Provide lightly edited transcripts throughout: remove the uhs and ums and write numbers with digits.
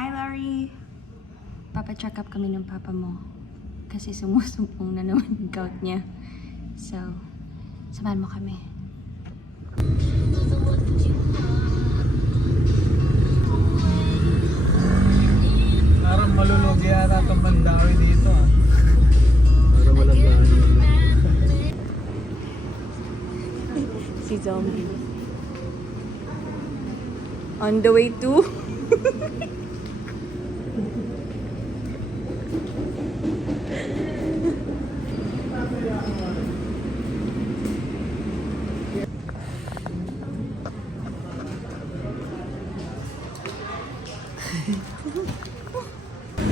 Hi, Larry! Papa-check up kami ng papa mo. Kasi sumusumpong na naman yung gout niya. So, samahan mo kami. Parang malulugi yata itong Mandawi dito ah. Parang walang daan. Si Zombie. On the way to...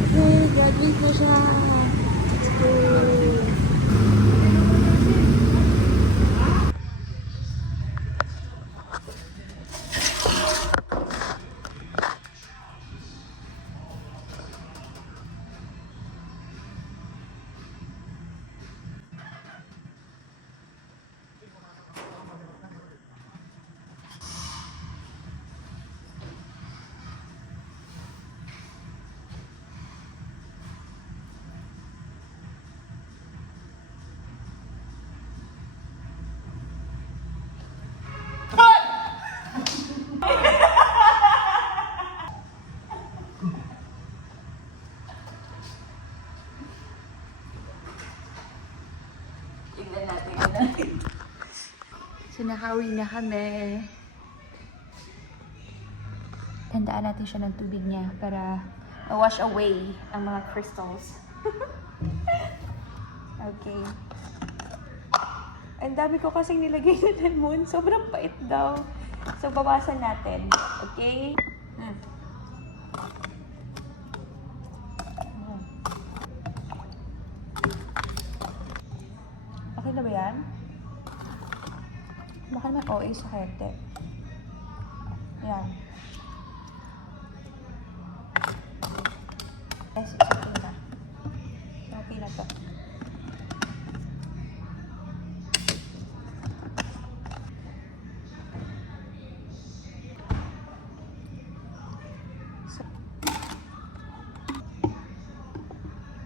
Hey, graduate na siya. Let's go. So, nakauwi na kami. Tandaan natin siya ng tubig niya para wash away ang mga crystals. Okay. Ang dami ko kasing nilagay na lemon. Sobrang pait daw. So, bawasan natin. Okay? Okay na ba yan? Baka naman OA sa herte. Yan. Yes, it's okay na. Okay na to. So,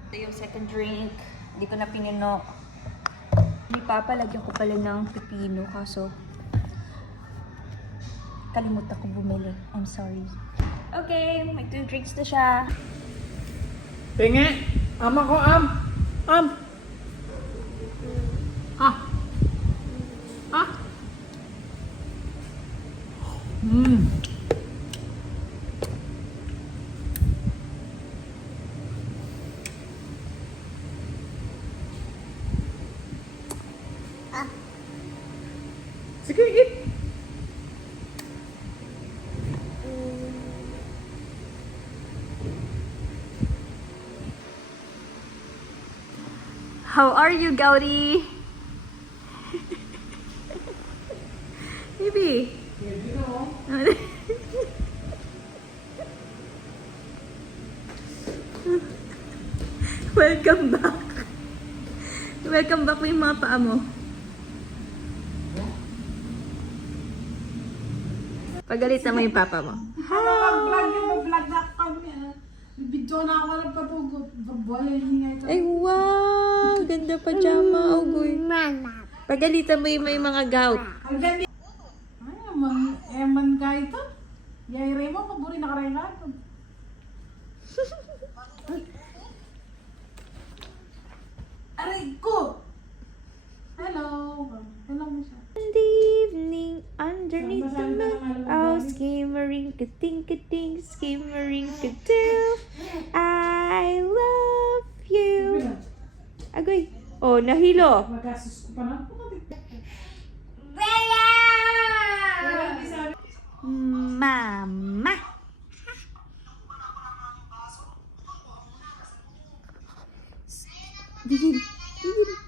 ito yung second drink. Hindi ko na pinuno. Ni Papa, lagyan ko pala ng pipino, kaso kalimutan ko bumili. I'm sorry. Okay, may 2 drinks na siya. Tingi! Ama ko, am! Am! Ah! Ah! Sige, eat! How are you, Gaudi? Baby. Welcome back. Welcome back mo yung mga paa mo. Pagalitan mo yung papa mo. Mag-vlog na kami. Video na ako ng patugot. Baboy, hingay ito. Ay, wow! Ganda pajama, Ugoy. Pagalitan mo yung may mga gout. Ang ganda. Ay, eman ka ito. Yay, Remo, paburi na karay ka. Aray ko! Hello. Hello mo siya. In the evening, underneath the moon, oh, skimmering-ka-ting-ka-ting, skimmering-ka-doo, I love you. Agoy. Oh, nahilo. Magasos ko pa na. Mama. Gigil. Gigil.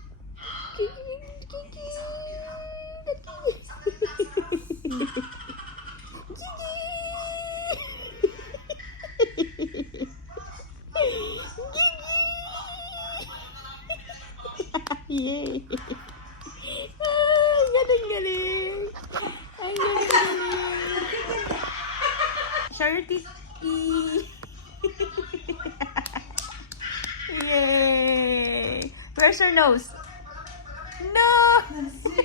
Yay! Ay, galing-galing! Ay, galing-galing! Shorty! Yay! Where's your nose? No! Nasi.